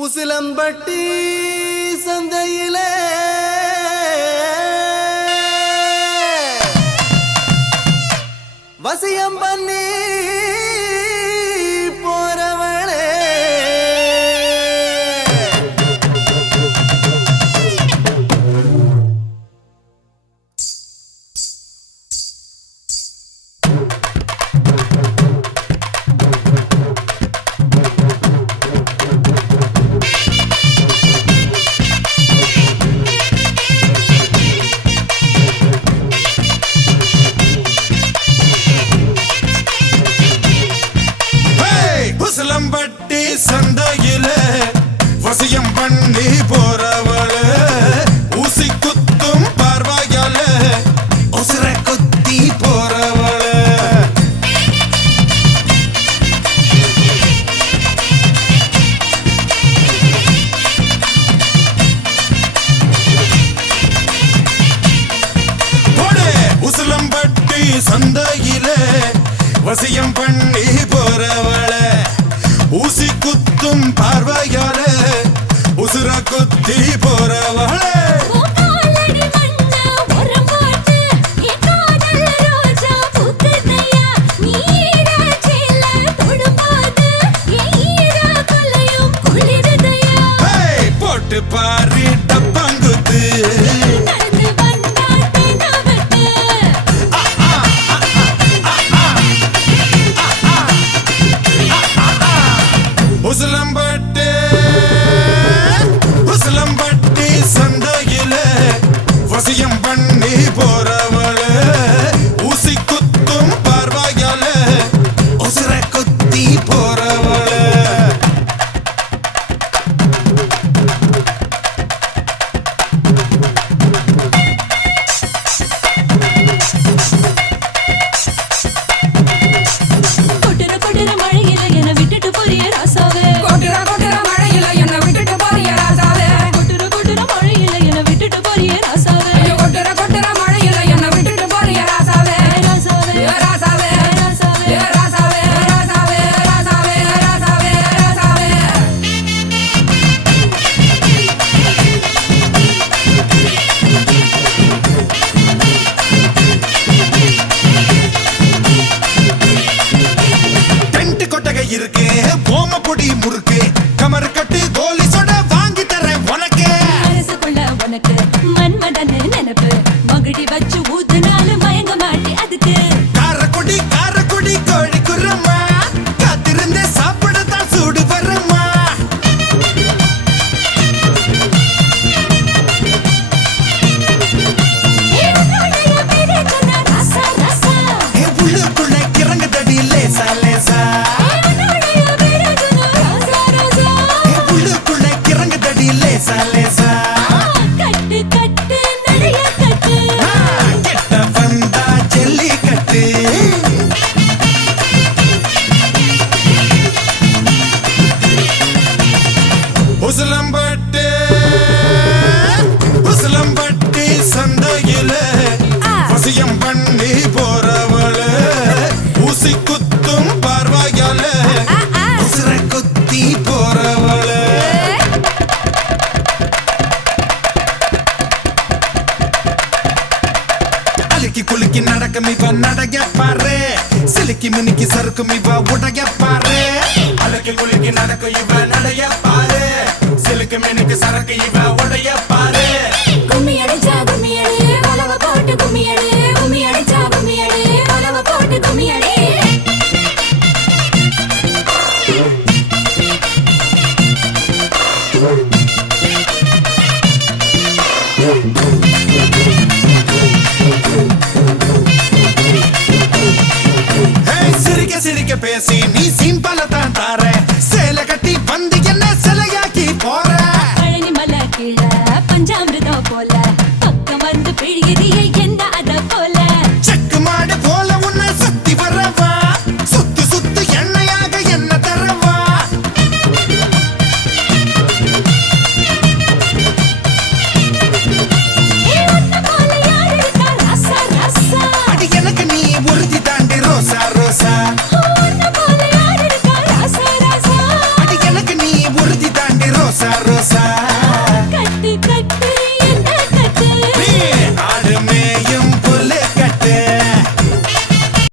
உசிலம்பட்டி சந்தையிலே வசியம் பண்ணி போறவளே உசிலம்பட்டி சந்தையிலே வசியம் பண்ணி போறவளே ஊசி குத்தும் பார்வையாலே உசிர குத்தி போறவளே உசிலம்பட்டி சந்தையிலே வசியம் பண்ணி போறவளே ஊசி குத்தும் பார்வையாலே உசுர குத்தி போறவளே போட்டு பாரி டப்பாங்குத்து உசிலம்பட்டி சந்தையிலே வசியம் பண்ணி போறவளே ஊசி குத்தும் பார்வையாலே உசுர குத்தி போறவளே இருக்கு போம பொடி முறுக்கு கமர் கட்டு கோலி சொட வாங்கி தரேன் உனக்கு அரசுக்குள்ள உனக்கு மன்மதன் நினைப்பு மகிழி வச்சு ஊத்துனாலும் மயங்க மாட்டி அதுக்கு காரக்குடி கோழி குரமா காத்திருந்தே சாப்பிடத்தான் சூடு வரமா உள்ளுக்குள்ள கிறங்கு தடி லேசா லேசா லேசா லேசா கட்டு கட்டு நடைய கட்டு கிட்ட வந்தா ஜெல்லி கட்டு உசிலம்பட்டி சந்தையிலே வசியம் பண்ணி போறவளே ஊசி குத்தும் பார்வையாலே உசுர குத்தி போறவளே குலுக்கி நடக்கும் இவ நடைய பாரு சிலுக்கி மினுக்கி சறுக்கும் இவ உடைய பாரு அலக்கி குலுக்கி நடக்கும் இவ நடைய பாரு சிலுக்கு மினுக்கு சறுக்கு இவ உடைய பாரு கும்மி அடிச்சா கும்மி அடி வலவ போட்டு கும்மி அடி கும்மி அடிச்சா கும்மி அடி வலவ போட்டு கும்மி அடி சிரிக்க சிரிக்க பேசி